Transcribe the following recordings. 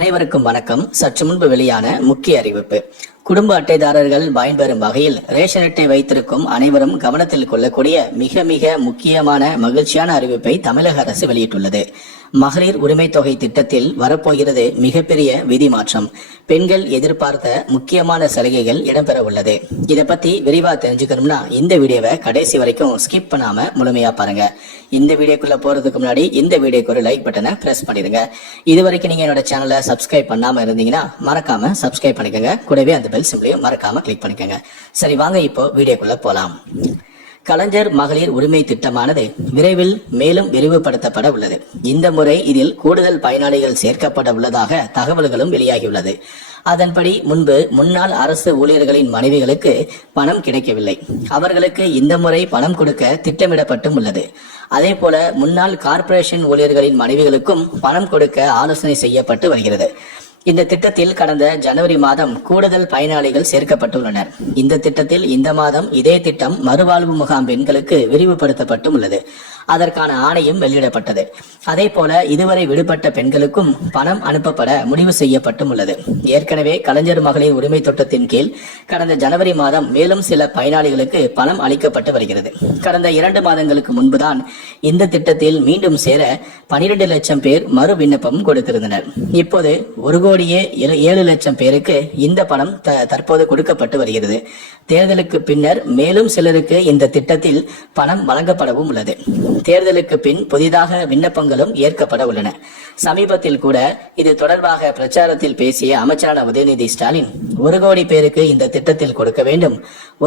அனைவருக்கும் வணக்கம். சற்று முன்பு வெளியான முக்கிய அறிவிப்பு. குடும்ப அட்டைதாரர்கள் பயன்பெறும் வகையில் ரேஷன் அட்டை வைத்திருக்கும் அனைவரும் கவனத்தில் கொள்ளக்கூடிய மிக மிக முக்கியமான மகிழ்ச்சியான அறிவிப்பை தமிழக அரசு வெளியிட்டுள்ளது. மகளிர் உரிமை தொகை திட்டத்தில் வரப்போகிறது மிகப்பெரிய விதி மாற்றம். பெண்கள் எதிர்பார்த்த முக்கியமான சலுகைகள் இடம்பெற உள்ளது. இதை பத்தி விரிவா தெரிஞ்சுக்கணும்னா இந்த வீடியோவை கடைசி வரைக்கும் ஸ்கிப் பண்ணாம முழுமையா பாருங்க. இந்த வீடியோக்குள்ள போறதுக்கு முன்னாடி இந்த வீடியோக்கு ஒரு லைக் பட்டனை பிரஸ் பண்ணிடுங்க. இது வரைக்கும் நீங்க என்னோட சேனலை சப்ஸ்கிரைப் பண்ணாம இருந்தீங்கன்னா மறக்காம சப்ஸ்கிரைப் பண்ணிக்கோங்க. கூடவே அந்த பெல் சிம்பிளையும் மறக்காம கிளிக் பண்ணிக்கோங்க. சரி, வாங்க இப்போ வீடியோக்குள்ள போலாம். கலைஞர் மகளிர் உரிமை திட்டமானது விரைவில் மேலும் விரிவுபடுத்தப்பட உள்ளது. இந்த முறை இதில் கூடுதல் பயனாளிகள் சேர்க்கப்பட உள்ளதாக தகவல்களும் வெளியாகியுள்ளது. அதன்படி முன்பு முன்னாள் அரசு ஊழியர்களின் மனைவிகளுக்கு பணம் கிடைக்கவில்லை. அவர்களுக்கு இந்த முறை பணம் கொடுக்க திட்டமிடப்பட்டும் உள்ளது. அதே போல முன்னாள் கார்ப்பரேஷன் ஊழியர்களின் மனைவிகளுக்கும் பணம் கொடுக்க ஆலோசனை செய்யப்பட்டு வருகிறது. இந்த திட்டத்தில் கடந்த ஜனவரி மாதம் கூடுதல் பயனாளிகள் சேர்க்கப்பட்டுள்ளனர். இந்த திட்டத்தில் இந்த மாதம் இதே திட்டம் மறுவாழ்வு முகாம் பெண்களுக்கு விரிவுபடுத்தப்பட்டும் உள்ளது. அதற்கான ஆணையும் வெளியிடப்பட்டது. அதே போல இதுவரை விடுபட்ட பெண்களுக்கும் பணம் அனுப்பப்பட முடிவு செய்யப்பட்டும் உள்ளது. ஏற்கனவே கலைஞர் மகளிர் உரிமை திட்டத்தின் கீழ் கடந்த ஜனவரி மாதம் மேலும் சில பயனாளிகளுக்கு பணம் அளிக்கப்பட்டு வருகிறது. கடந்த 2 மாதங்களுக்கு முன்புதான் இந்த திட்டத்தில் மீண்டும் சேர 12 லட்சம் பேர் மறு விண்ணப்பம் கொடுத்திருந்தனர். இப்போது 1,07 லட்சம் பேருக்கு இந்த பணம் தற்போது கொடுக்கப்பட்டு வருகிறது. தேர்தலுக்கு பின்னர் மேலும் சிலருக்கு இந்த திட்டத்தில் பணம் வழங்கப்படவும் உள்ளது. தேர்தலுக்கு பின் புதிதாக விண்ணப்பங்களும் ஏற்கப்பட உள்ளன. சமீபத்தில் கூட இது தொடர்பாக பிரச்சாரத்தில் பேசிய அமைச்சரான உதயநிதி ஸ்டாலின் 1 கோடி பேருக்கு இந்த திட்டத்தில் கொடுக்க வேண்டும்.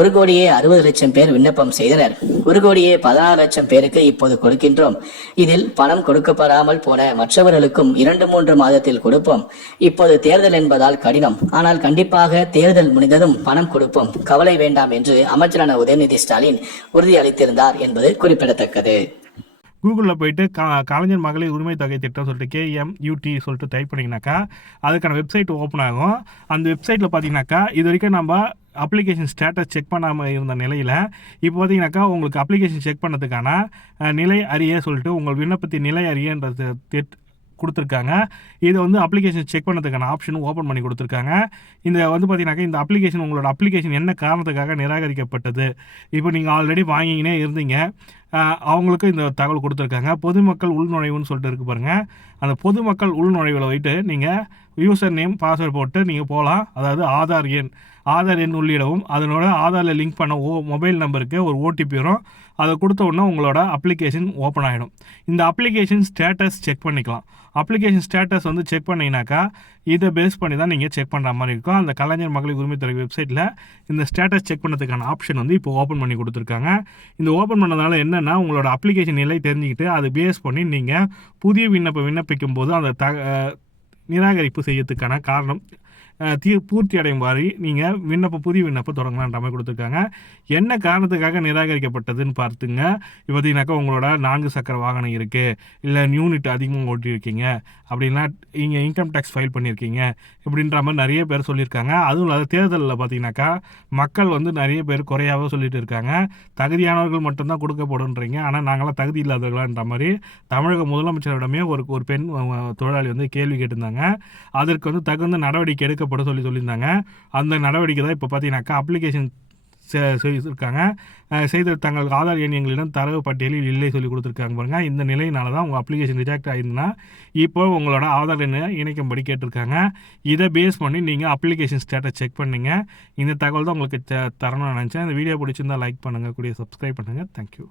1,60,00,000 பேர் விண்ணப்பம் செய்தனர். 1,16,00,000 பேருக்கு இப்போது கொடுக்கின்றோம். இதில் பணம் கொடுக்கப்படாமல் போன மற்றவர்களுக்கும் 2-3 மாதத்தில் கொடுப்போம். இப்போது தேர்தல் என்பதால் கடினம், ஆனால் கண்டிப்பாக தேர்தல் முடிந்ததும் பணம் கொடுப்போம், கவலை வேண்டாம் என்று அமைச்சரான உதயநிதி ஸ்டாலின் உறுதியளித்திருந்தார் என்பது குறிப்பிடத்தக்கது. கூகுளில் போயிட்டு கலைஞர் மகளிர் உரிமை தொகை திட்டம் சொல்லிட்டு KMUT சொல்லிட்டு டைப் பண்ணிங்கனாக்கா அதுக்கான வெப்சைட் ஓப்பன் ஆகும். அந்த வெப்சைட்டில் பார்த்தீங்கன்னாக்கா இது வரைக்கும் நம்ம அப்ளிகேஷன் ஸ்டேட்டஸ் செக் பண்ணாமல் இருந்த நிலையில் இப்போ பார்த்தீங்கன்னாக்கா உங்களுக்கு அப்ளிகேஷன் செக் பண்ணதுக்கான நிலை அறிய சொல்லிட்டு உங்கள் விண்ணப்பத்தின் நிலை அறியன்றது கொடுத்துருக்காங்க. இதை வந்து அப்ளிகேஷன் செக் பண்ணதுக்கான ஆப்ஷனும் ஓப்பன் பண்ணி கொடுத்துருக்காங்க. இந்த வந்து பார்த்தீங்கன்னாக்கா இந்த அப்ளிகேஷன் உங்களோட அப்ளிகேஷன் என்ன காரணத்துக்காக நிராகரிக்கப்பட்டது, இப்போ நீங்கள் ஆல்ரெடி வாங்கினே இருந்தீங்க, அவங்களுக்கு இந்த தகவல் கொடுத்துருக்காங்க. பொதுமக்கள் உள்நுழைவுன்னு சொல்லிட்டு இருக்கு பாருங்கள். அந்த பொதுமக்கள் உள்நுழைவில் போயிட்டு நீங்கள் யூசர் நேம் பாஸ்வேர்டு போட்டு நீங்கள் போகலாம். அதாவது ஆதார் எண் உள்ளிடவும் அதனோட ஆதாரில் லிங்க் பண்ண மொபைல் நம்பருக்கு ஒரு OTP வரும். அதை கொடுத்த உடனே உங்களோட அப்ளிகேஷன் ஓப்பன் ஆகிடும். இந்த அப்ளிகேஷன் ஸ்டேட்டஸ் செக் பண்ணிக்கலாம். அப்ளிகேஷன் ஸ்டேட்டஸ் வந்து செக் பண்ணிங்கனாக்கா இதை பேஸ் பண்ணி தான் நீங்கள் செக் பண்ணுற மாதிரி இருக்கும். அந்த கலைஞர் மகளிர் உரிமை தொகை வெப்சைட்டில் இந்த ஸ்டேட்டஸ் செக் பண்ணதுக்கான ஆப்ஷன் வந்து இப்போ ஓப்பன் பண்ணி கொடுத்துருக்காங்க. இந்த ஓப்பன் பண்ணதால என்னென்னா உங்களோட அப்ளிகேஷன் நிலை தெரிஞ்சுக்கிட்டு அதை பேஸ் பண்ணி நீங்கள் புதிய விண்ணப்பிக்கும் போது அந்த நிராகரிப்பு செய்யறதுக்கான காரணம் பூர்த்தி அடையும் மாதிரி நீங்கள் புதிய விண்ணப்பம் தொடங்கலான்ற மாதிரி கொடுத்துருக்காங்க. என்ன காரணத்துக்காக நிராகரிக்கப்பட்டதுன்னு பார்த்துங்க. இப்போ பார்த்தீங்கன்னாக்கா உங்களோட 4 சக்கர வாகனம் இருக்குது, இல்லை யூனிட் அதிகமாக ஓட்டியிருக்கீங்க, அப்படின்னா நீங்கள் இன்கம் டேக்ஸ் ஃபைல் பண்ணியிருக்கீங்க, இப்படின்ற மாதிரி நிறைய பேர் சொல்லியிருக்காங்க. அதுவும் இல்லாத தேர்தலில் பார்த்தீங்கன்னாக்கா மக்கள் வந்து நிறைய பேர் குறையாவே சொல்லிட்டு இருக்காங்க. தகுதியானவர்கள் மட்டும்தான் கொடுக்கப்படுன்றீங்க, ஆனால் நாங்களாம் தகுதி இல்லாதவர்களான்ற மாதிரி தமிழக முதலமைச்சரிடமே ஒரு பெண் தொழிலாளி வந்து கேள்வி கேட்டிருந்தாங்க. அதற்கு வந்து தகுந்த நடவடிக்கை எடுக்கப்பட சொல்லியிருந்தாங்க. அந்த நடவடிக்கை தான் இப்போ பார்த்தீங்கன்னாக்கா அப்ளிகேஷன் செய்திருக்காங்க. செய்த தங்கள் ஆதார் எண் எங்களிடம் தரவு பட்டியலில் இல்லை சொல்லி கொடுத்துருக்காங்க பாருங்க. இந்த நிலையினால தான் உங்கள் அப்ளிகேஷன் ரிஜெக்ட் ஆயிருந்ததுன்னா இப்போ உங்களோட ஆதார் எண்ணை இணைக்கும்படி கேட்டிருக்காங்க. இதை பேஸ் பண்ணி நீங்கள் அப்ளிகேஷன் ஸ்டேட்டஸ் செக் பண்ணிங்க. இந்த தகவல் தான் உங்களுக்கு தரணும்னு நினச்சேன். இந்த வீடியோ பிடிச்சிருந்தால் லைக் பண்ணுங்கள், கூடிய சப்ஸ்கிரைப் பண்ணுங்கள். தேங்க்யூ.